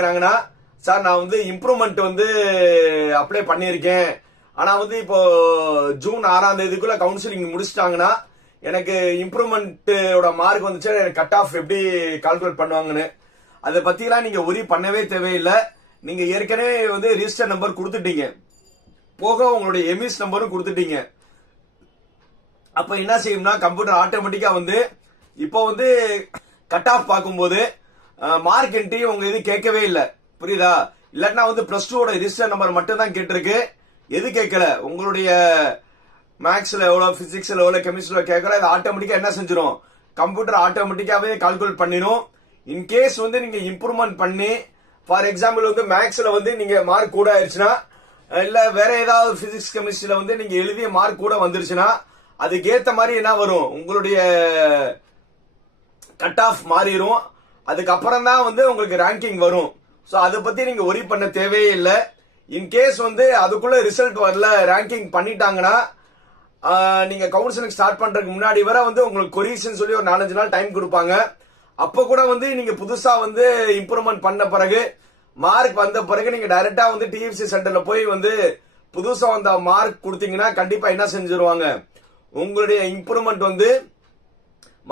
கேக்குறாங்கன்னா, sir நான் வந்து improvement வந்து அப்ளை பண்ணியிருக்கேன். ஆனா வந்து இப்போ ஜூன் 6ஆம் தேதிக்குள்ள கவுன்சிலிங் முடிச்சிட்டாங்கன்னா எனக்கு இம்ப்ரூவ்மெண்டோட மார்க் வந்துச்சு, எனக்கு கட் ஆஃப் எப்படி கால்குலேட் பண்ணுவாங்கன்னு அதை பத்திலாம் நீங்க ஒரி பண்ணவே தேவையில்லை. நீங்க ஏற்கனவே வந்து ரிஜிஸ்டர் நம்பர் கொடுத்துட்டீங்க, போக உங்களுடைய எம்இஸ் நம்பரும் கொடுத்துட்டீங்க. அப்ப என்ன செய்யும்னா கம்ப்யூட்டர் ஆட்டோமேட்டிக்கா வந்து இப்போ வந்து கட் ஆஃப் பார்க்கும்போது மார்க் என்ட்ரி உங்க இது கேட்கவே இல்லை, புரியுதா? இல்லாட்டினா வந்து பிளஸ் 2 ரிஜிஸ்டர் நம்பர் மட்டும் தான் கேட்டிருக்கு, எது கேட்கல உங்களுடைய மேக்ஸ்ல எவ்வளவு, பிசிக்ஸ்ல எவ்வளவு, கெமிஸ்ட்ரியில கேட்கல. இது ஆட்டோமேட்டிக்கா என்ன செஞ்சிடும், கம்ப்யூட்டர் ஆட்டோமேட்டிக்காவே கால்குலேட் பண்ணிடும். இன்கேஸ் வந்து நீங்க இம்ப்ரூவ்மெண்ட் பண்ணி ஃபார் எக்ஸாம்பிள் வந்து மேக்ஸ்ல வந்து நீங்க மார்க் கூட ஆயிடுச்சுன்னா, இல்ல வேற ஏதாவது பிசிக்ஸ் கெமிஸ்ட்ரியில வந்து நீங்க எழுதிய மார்க் கூட வந்துருச்சுன்னா அதுக்கேத்த மாதிரி என்ன வரும், உங்களுடைய கட் ஆஃப் மாறிடும். அதுக்கப்புறம் தான் வந்து உங்களுக்கு ரேங்கிங் வரும். ஸோ அதை பத்தி நீங்க ஒரி பண்ண தேவையே இல்லை. இன்கேஸ் வந்து அதுக்குள்ள ரிசல்ட் வரல, ரேங்கிங் பண்ணிட்டாங்கன்னா நீங்க கவுன்சிலிங் ஸ்டார்ட் பண்றதுக்கு முன்னாடி வரை வந்து உங்களுக்கு கொரீஷன் சொல்லி ஒரு 4-5 நாள் டைம் கொடுப்பாங்க. அப்ப கூட வந்து நீங்க புதுசா வந்து இம்ப்ரூவ்மெண்ட் பண்ண பிறகு மார்க் வந்த பிறகு நீங்க டைரக்டா வந்து டிஎஃப்சி சென்டர்ல போய் வந்து புதுசா வந்த மார்க் கொடுத்தீங்கன்னா கண்டிப்பா என்ன செஞ்சிருவாங்க, உங்களுடைய இம்ப்ரூவ்மெண்ட் வந்து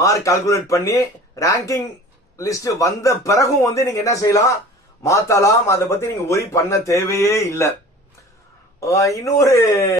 மார்க் கால்குலேட் பண்ணி ரேங்கிங் லிஸ்ட் வந்த பிறகும் வந்து நீங்க என்ன செய்யலாம், மாத்தலாம். அதை பத்தி நீங்க ஒரி பண்ண தேவையே இல்லை. இன்னொரு